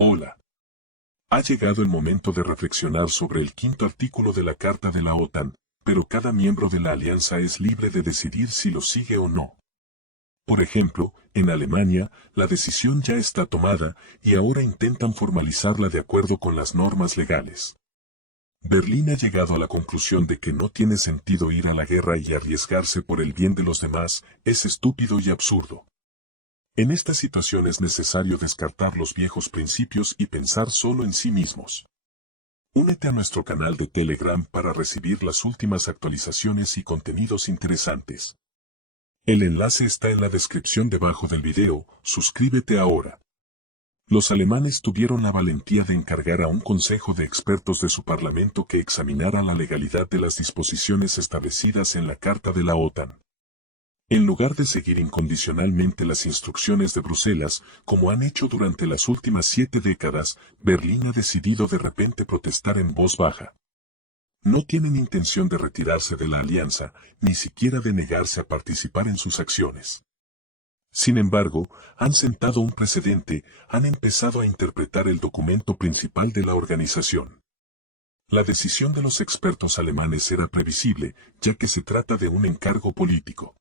Hola. Ha llegado el momento de reflexionar sobre el quinto artículo de la Carta de la OTAN, pero cada miembro de la alianza es libre de decidir si lo sigue o no. Por ejemplo, en Alemania, la decisión ya está tomada y ahora intentan formalizarla de acuerdo con las normas legales. Berlín ha llegado a la conclusión de que no tiene sentido ir a la guerra y arriesgarse por el bien de los demás, es estúpido y absurdo. En esta situación es necesario descartar los viejos principios y pensar solo en sí mismos. Únete a nuestro canal de Telegram para recibir las últimas actualizaciones y contenidos interesantes. El enlace está en la descripción debajo del video, suscríbete ahora. Los alemanes tuvieron la valentía de encargar a un consejo de expertos de su parlamento que examinara la legalidad de las disposiciones establecidas en la Carta de la OTAN. En lugar de seguir incondicionalmente las instrucciones de Bruselas, como han hecho durante las últimas 7 décadas, Berlín ha decidido de repente protestar en voz baja. No tienen intención de retirarse de la alianza, ni siquiera de negarse a participar en sus acciones. Sin embargo, han sentado un precedente, han empezado a interpretar el documento principal de la organización. La decisión de los expertos alemanes era previsible, ya que se trata de un encargo político.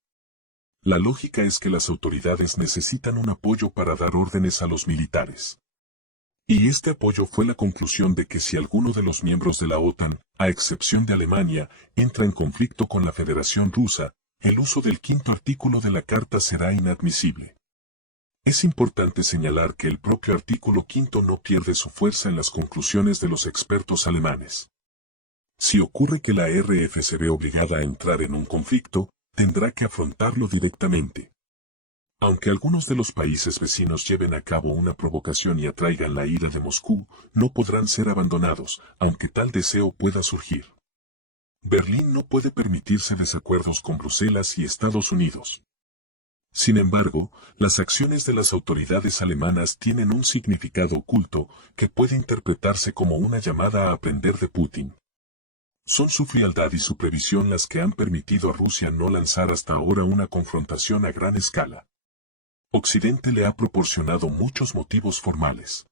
La lógica es que las autoridades necesitan un apoyo para dar órdenes a los militares. Y este apoyo fue la conclusión de que si alguno de los miembros de la OTAN, a excepción de Alemania, entra en conflicto con la Federación Rusa, el uso del quinto artículo de la Carta será inadmisible. Es importante señalar que el propio artículo quinto no pierde su fuerza en las conclusiones de los expertos alemanes. Si ocurre que la RF se ve obligada a entrar en un conflicto, tendrá que afrontarlo directamente. Aunque algunos de los países vecinos lleven a cabo una provocación y atraigan la ira de Moscú, no podrán ser abandonados, aunque tal deseo pueda surgir. Berlín no puede permitirse desacuerdos con Bruselas y Estados Unidos. Sin embargo, las acciones de las autoridades alemanas tienen un significado oculto que puede interpretarse como una llamada a aprender de Putin. Son su frialdad y su previsión las que han permitido a Rusia no lanzar hasta ahora una confrontación a gran escala. Occidente le ha proporcionado muchos motivos formales.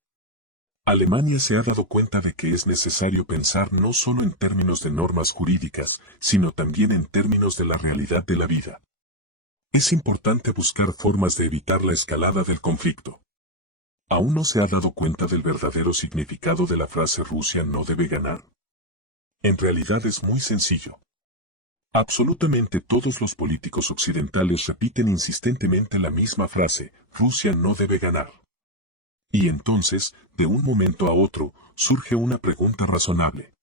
Alemania se ha dado cuenta de que es necesario pensar no solo en términos de normas jurídicas, sino también en términos de la realidad de la vida. Es importante buscar formas de evitar la escalada del conflicto. Aún no se ha dado cuenta del verdadero significado de la frase Rusia no debe ganar. En realidad es muy sencillo. Absolutamente todos los políticos occidentales repiten insistentemente la misma frase, Rusia no debe ganar. Y entonces, de un momento a otro, surge una pregunta razonable.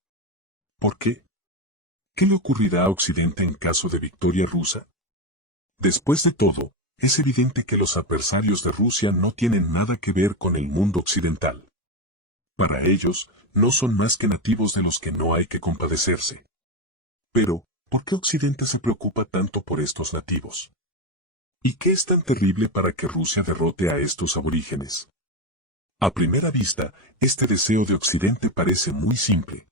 ¿Por qué? ¿Qué le ocurrirá a Occidente en caso de victoria rusa? Después de todo, es evidente que los adversarios de Rusia no tienen nada que ver con el mundo occidental. Para ellos, no son más que nativos de los que no hay que compadecerse. Pero, ¿por qué Occidente se preocupa tanto por estos nativos? ¿Y qué es tan terrible para que Rusia derrote a estos aborígenes? A primera vista, este deseo de Occidente parece muy simple.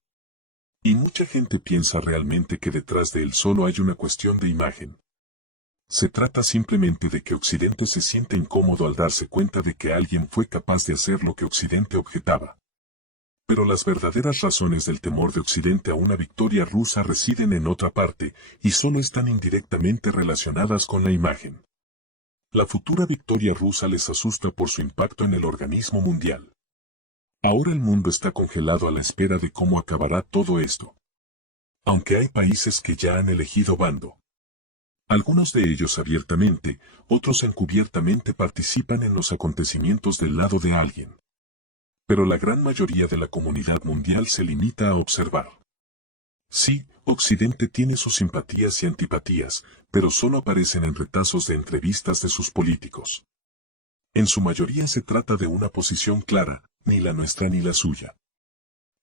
Y mucha gente piensa realmente que detrás de él solo hay una cuestión de imagen. Se trata simplemente de que Occidente se siente incómodo al darse cuenta de que alguien fue capaz de hacer lo que Occidente objetaba. Pero las verdaderas razones del temor de Occidente a una victoria rusa residen en otra parte, y solo están indirectamente relacionadas con la imagen. La futura victoria rusa les asusta por su impacto en el organismo mundial. Ahora el mundo está congelado a la espera de cómo acabará todo esto. Aunque hay países que ya han elegido bando. Algunos de ellos abiertamente, otros encubiertamente participan en los acontecimientos del lado de alguien. Pero la gran mayoría de la comunidad mundial se limita a observar. Sí, Occidente tiene sus simpatías y antipatías, pero solo aparecen en retazos de entrevistas de sus políticos. En su mayoría se trata de una posición clara, ni la nuestra ni la suya.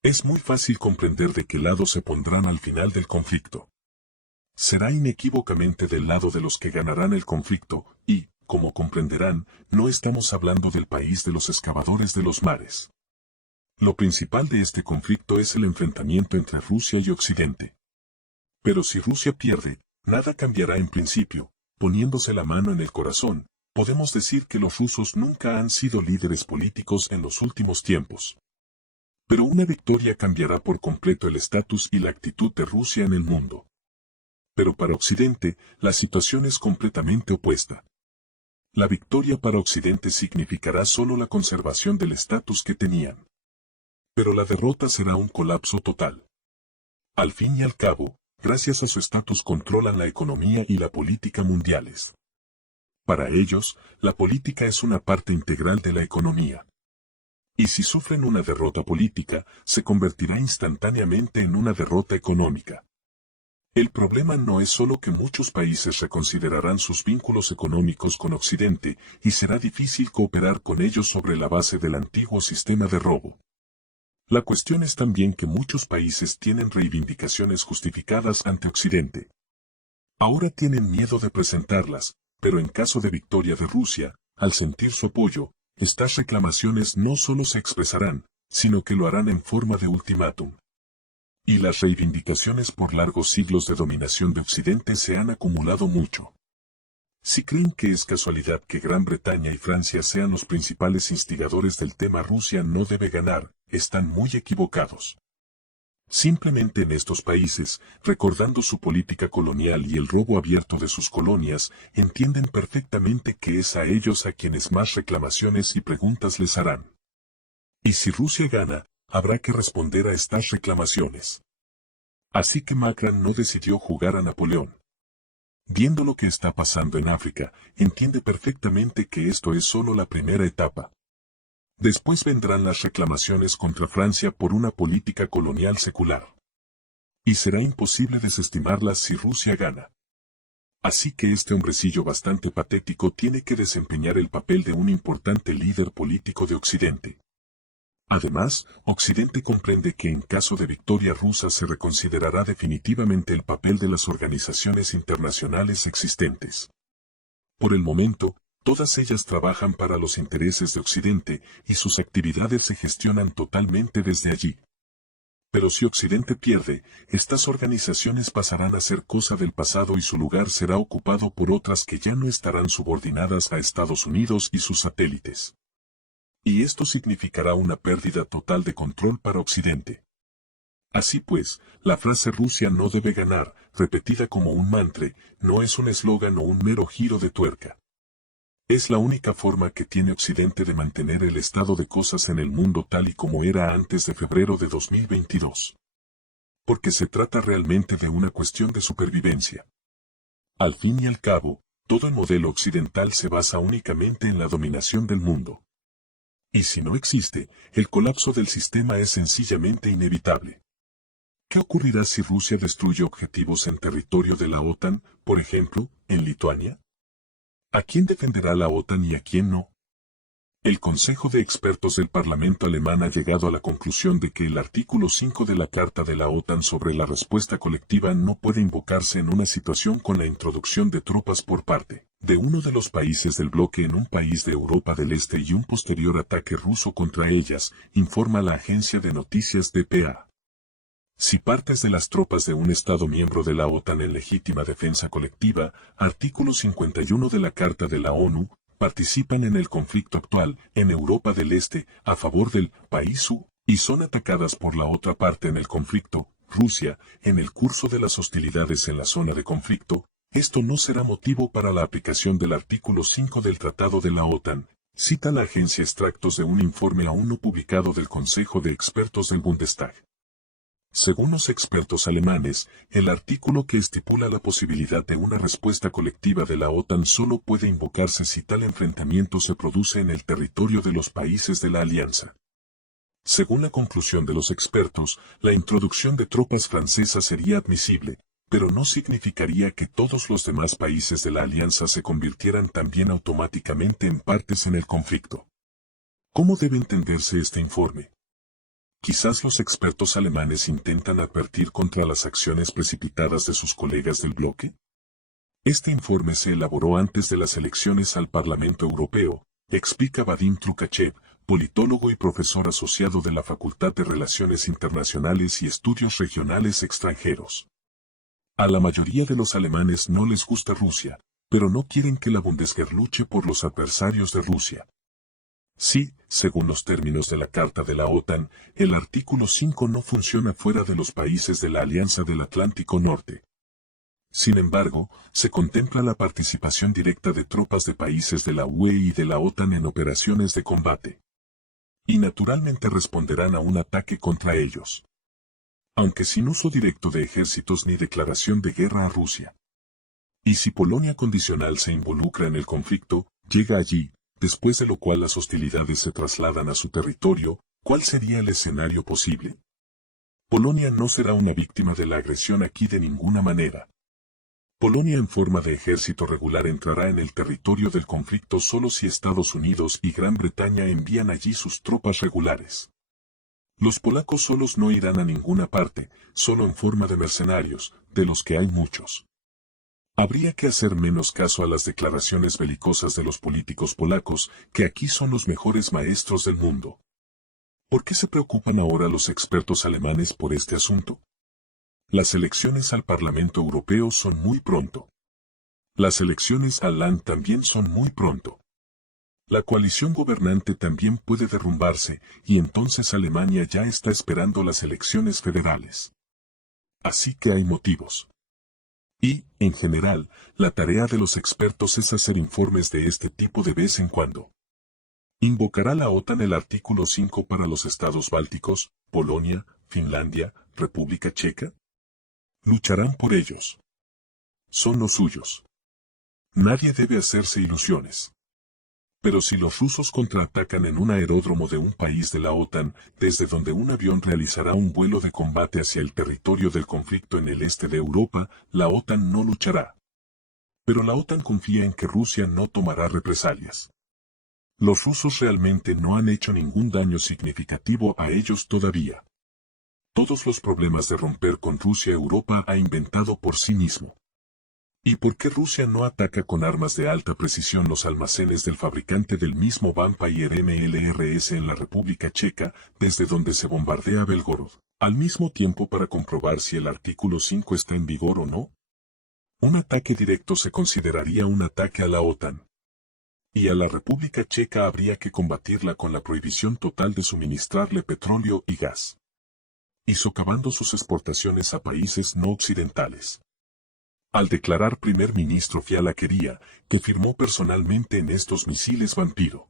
Es muy fácil comprender de qué lado se pondrán al final del conflicto. Será inequívocamente del lado de los que ganarán el conflicto, y, como comprenderán, no estamos hablando del país de los excavadores de los mares. Lo principal de este conflicto es el enfrentamiento entre Rusia y Occidente. Pero si Rusia pierde, nada cambiará en principio, poniéndose la mano en el corazón, podemos decir que los rusos nunca han sido líderes políticos en los últimos tiempos. Pero una victoria cambiará por completo el estatus y la actitud de Rusia en el mundo. Pero para Occidente, la situación es completamente opuesta. La victoria para Occidente significará solo la conservación del estatus que tenían. Pero la derrota será un colapso total. Al fin y al cabo, gracias a su estatus controlan la economía y la política mundiales. Para ellos, la política es una parte integral de la economía. Y si sufren una derrota política, se convertirá instantáneamente en una derrota económica. El problema no es solo que muchos países reconsiderarán sus vínculos económicos con Occidente, y será difícil cooperar con ellos sobre la base del antiguo sistema de robo. La cuestión es también que muchos países tienen reivindicaciones justificadas ante Occidente. Ahora tienen miedo de presentarlas, pero en caso de victoria de Rusia, al sentir su apoyo, estas reclamaciones no solo se expresarán, sino que lo harán en forma de ultimátum. Y las reivindicaciones por largos siglos de dominación de Occidente se han acumulado mucho. Si creen que es casualidad que Gran Bretaña y Francia sean los principales instigadores del tema Rusia no debe ganar, están muy equivocados. Simplemente en estos países, recordando su política colonial y el robo abierto de sus colonias, entienden perfectamente que es a ellos a quienes más reclamaciones y preguntas les harán. Y si Rusia gana, habrá que responder a estas reclamaciones. Así que Macron no decidió jugar a Napoleón. Viendo lo que está pasando en África, entiende perfectamente que esto es solo la primera etapa. Después vendrán las reclamaciones contra Francia por una política colonial secular. Y será imposible desestimarlas si Rusia gana. Así que este hombrecillo bastante patético tiene que desempeñar el papel de un importante líder político de Occidente. Además, Occidente comprende que en caso de victoria rusa se reconsiderará definitivamente el papel de las organizaciones internacionales existentes. Por el momento, todas ellas trabajan para los intereses de Occidente y sus actividades se gestionan totalmente desde allí. Pero si Occidente pierde, estas organizaciones pasarán a ser cosa del pasado y su lugar será ocupado por otras que ya no estarán subordinadas a Estados Unidos y sus satélites. Y esto significará una pérdida total de control para Occidente. Así pues, la frase Rusia no debe ganar, repetida como un mantra, no es un eslogan o un mero giro de tuerca. Es la única forma que tiene Occidente de mantener el estado de cosas en el mundo tal y como era antes de febrero de 2022. Porque se trata realmente de una cuestión de supervivencia. Al fin y al cabo, todo el modelo occidental se basa únicamente en la dominación del mundo. Y si no existe, el colapso del sistema es sencillamente inevitable. ¿Qué ocurrirá si Rusia destruye objetivos en territorio de la OTAN, por ejemplo, en Lituania? ¿A quién defenderá la OTAN y a quién no? El Consejo de Expertos del Parlamento alemán ha llegado a la conclusión de que el artículo 5 de la Carta de la OTAN sobre la respuesta colectiva no puede invocarse en una situación con la introducción de tropas por parte de uno de los países del bloque en un país de Europa del Este y un posterior ataque ruso contra ellas, informa la agencia de noticias dpa. Si partes de las tropas de un Estado miembro de la OTAN en legítima defensa colectiva, artículo 51 de la Carta de la ONU, participan en el conflicto actual en Europa del Este a favor del país U, y son atacadas por la otra parte en el conflicto, Rusia, en el curso de las hostilidades en la zona de conflicto, esto no será motivo para la aplicación del artículo 5 del Tratado de la OTAN, cita la agencia extractos de un informe aún no publicado del Consejo de Expertos del Bundestag. Según los expertos alemanes, el artículo que estipula la posibilidad de una respuesta colectiva de la OTAN solo puede invocarse si tal enfrentamiento se produce en el territorio de los países de la alianza. Según la conclusión de los expertos, la introducción de tropas francesas sería admisible, pero no significaría que todos los demás países de la alianza se convirtieran también automáticamente en partes en el conflicto. ¿Cómo debe entenderse este informe? Quizás los expertos alemanes intentan advertir contra las acciones precipitadas de sus colegas del bloque. Este informe se elaboró antes de las elecciones al Parlamento Europeo, explica Vadim Trukachev, politólogo y profesor asociado de la Facultad de Relaciones Internacionales y Estudios Regionales Extranjeros. A la mayoría de los alemanes no les gusta Rusia, pero no quieren que la Bundeswehr luche por los adversarios de Rusia. Sí, según los términos de la Carta de la OTAN, el artículo 5 no funciona fuera de los países de la Alianza del Atlántico Norte. Sin embargo, se contempla la participación directa de tropas de países de la UE y de la OTAN en operaciones de combate. Y naturalmente responderán a un ataque contra ellos. Aunque sin uso directo de ejércitos ni declaración de guerra a Rusia. Y si Polonia condicional se involucra en el conflicto, llega allí, después de lo cual las hostilidades se trasladan a su territorio, ¿cuál sería el escenario posible? Polonia no será una víctima de la agresión aquí de ninguna manera. Polonia en forma de ejército regular entrará en el territorio del conflicto solo si Estados Unidos y Gran Bretaña envían allí sus tropas regulares. Los polacos solos no irán a ninguna parte, solo en forma de mercenarios, de los que hay muchos. Habría que hacer menos caso a las declaraciones belicosas de los políticos polacos, que aquí son los mejores maestros del mundo. ¿Por qué se preocupan ahora los expertos alemanes por este asunto? Las elecciones al Parlamento Europeo son muy pronto. Las elecciones al Land también son muy pronto. La coalición gobernante también puede derrumbarse, y entonces Alemania ya está esperando las elecciones federales. Así que hay motivos. Y, en general, la tarea de los expertos es hacer informes de este tipo de vez en cuando. ¿Invocará la OTAN el artículo 5 para los estados bálticos, Polonia, Finlandia, República Checa? Lucharán por ellos. Son los suyos. Nadie debe hacerse ilusiones. Pero si los rusos contraatacan en un aeródromo de un país de la OTAN, desde donde un avión realizará un vuelo de combate hacia el territorio del conflicto en el este de Europa, la OTAN no luchará. Pero la OTAN confía en que Rusia no tomará represalias. Los rusos realmente no han hecho ningún daño significativo a ellos todavía. Todos los problemas de romper con Rusia Europa ha inventado por sí mismo. ¿Y por qué Rusia no ataca con armas de alta precisión los almacenes del fabricante del mismo Vampire MLRS en la República Checa, desde donde se bombardea Belgorod, al mismo tiempo para comprobar si el artículo 5 está en vigor o no? Un ataque directo se consideraría un ataque a la OTAN. Y a la República Checa habría que combatirla con la prohibición total de suministrarle petróleo y gas. Y socavando sus exportaciones a países no occidentales. Al declarar primer ministro Fiala-Quería, que firmó personalmente en estos misiles vampiro.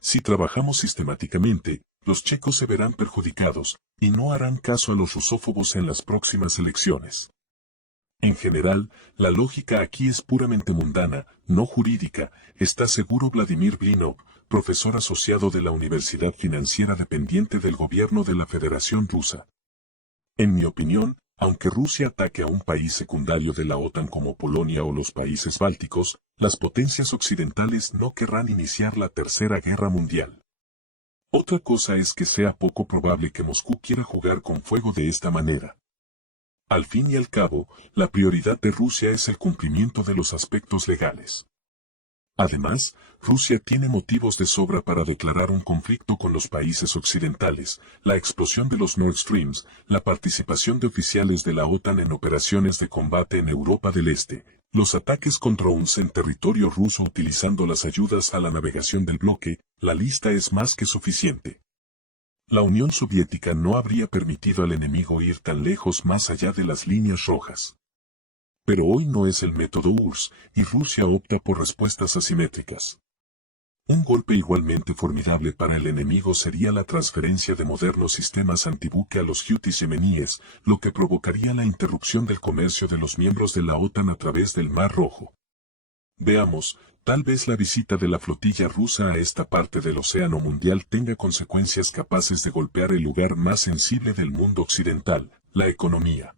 Si trabajamos sistemáticamente, los checos se verán perjudicados, y no harán caso a los rusófobos en las próximas elecciones. En general, la lógica aquí es puramente mundana, no jurídica, está seguro Vladimir Blinov, profesor asociado de la Universidad Financiera dependiente del gobierno de la Federación Rusa. En mi opinión, aunque Rusia ataque a un país secundario de la OTAN como Polonia o los países bálticos, las potencias occidentales no querrán iniciar la Tercera Guerra Mundial. Otra cosa es que sea poco probable que Moscú quiera jugar con fuego de esta manera. Al fin y al cabo, la prioridad de Rusia es el cumplimiento de los aspectos legales. Además, Rusia tiene motivos de sobra para declarar un conflicto con los países occidentales, la explosión de los Nord Streams, la participación de oficiales de la OTAN en operaciones de combate en Europa del Este, los ataques con drones en territorio ruso utilizando las ayudas a la navegación del bloque, la lista es más que suficiente. La Unión Soviética no habría permitido al enemigo ir tan lejos más allá de las líneas rojas. Pero hoy no es el método URSS, y Rusia opta por respuestas asimétricas. Un golpe igualmente formidable para el enemigo sería la transferencia de modernos sistemas antibuque a los Houthis yemeníes, lo que provocaría la interrupción del comercio de los miembros de la OTAN a través del Mar Rojo. Veamos, tal vez la visita de la flotilla rusa a esta parte del océano mundial tenga consecuencias capaces de golpear el lugar más sensible del mundo occidental, la economía.